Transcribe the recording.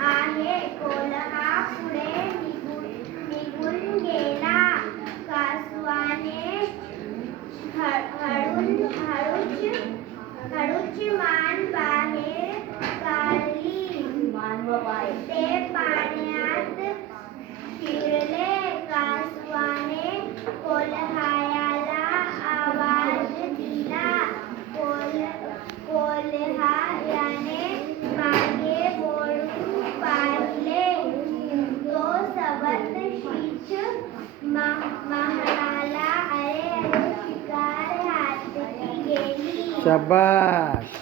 आहे. कोल्हा पुढे निघून गेला. कासवाने हळूच मान बाहेर काढली. ते पाण्यात शिरले. कासवाने कोल्ह्याला आवाज दिला. कोल्ह्याने मागे वळून पाहिले. तो सावधशीच म्हणाला, अरे शिकार हाती गेली. शाबास.